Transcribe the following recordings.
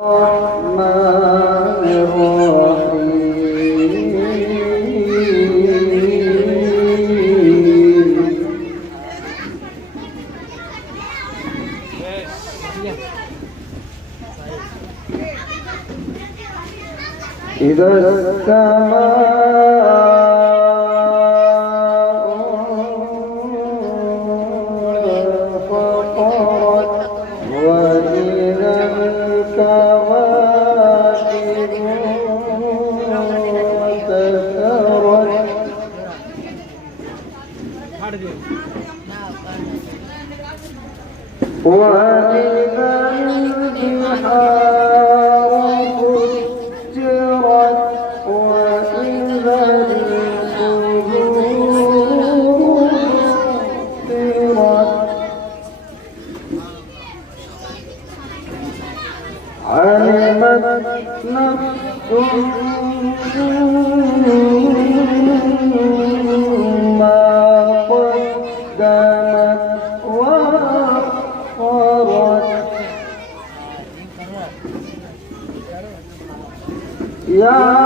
الرحمن الرحيم إذا السماء وإذا البحار فجرت وإذا القبور بعثرت علمت نفس ما قدمت وأخرت يا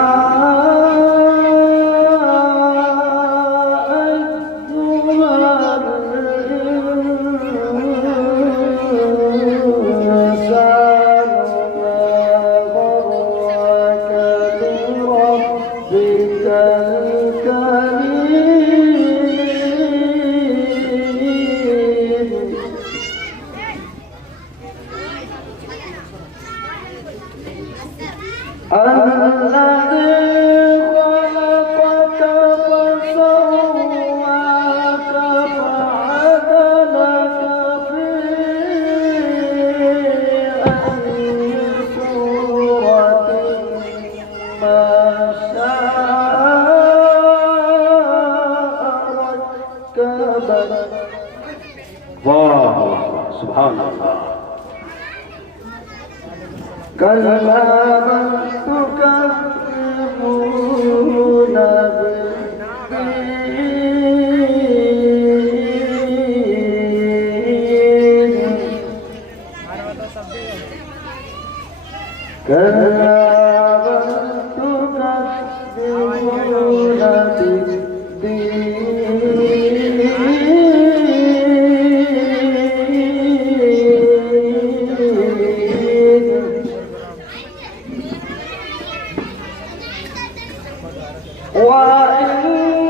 سبحان الله كلا بل تكذبون بالدين كلا بل تكذبون بالدين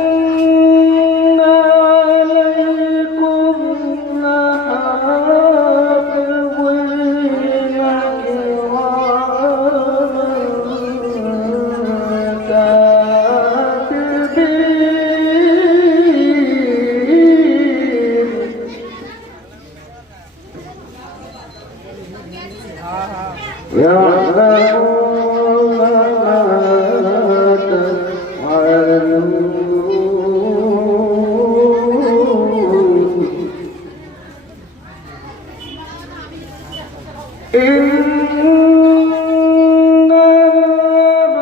وإن عليكم لحافظين كراما كاتبين يعلمون ما إن الأبرار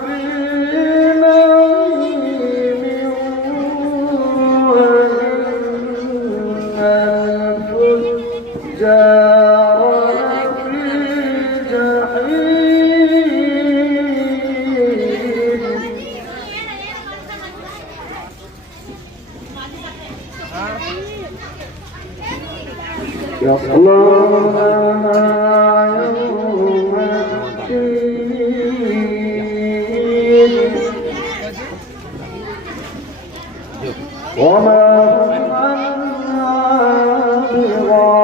لفي نعيم وإن الفجار لفي جحيم يصلونها يوم الدين وما هم عنها بغائبين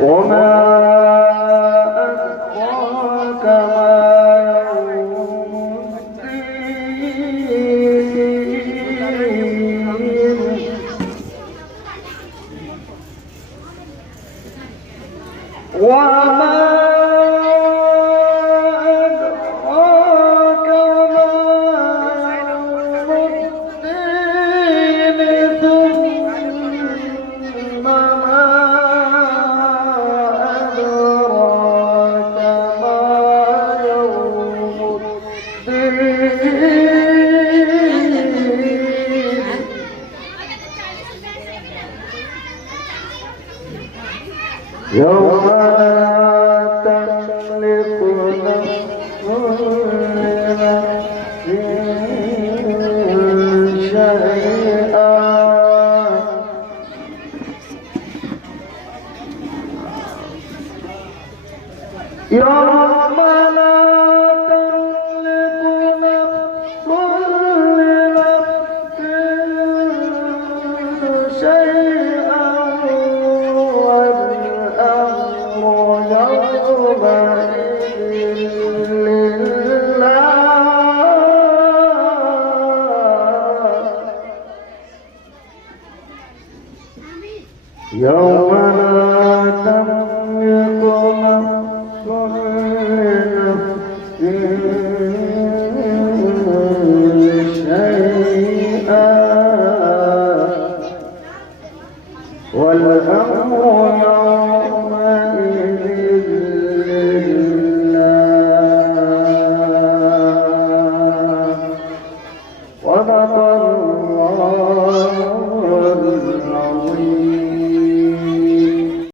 وما وما أدراك ما يوم الدين ثم ما أدراك ما يوم لا تملك نفس لنفس شيئا والأمر يومئذ لله يوم لا تملك نفس لنفس شيئا والأمر يومئذ لله صدق الله العظيم.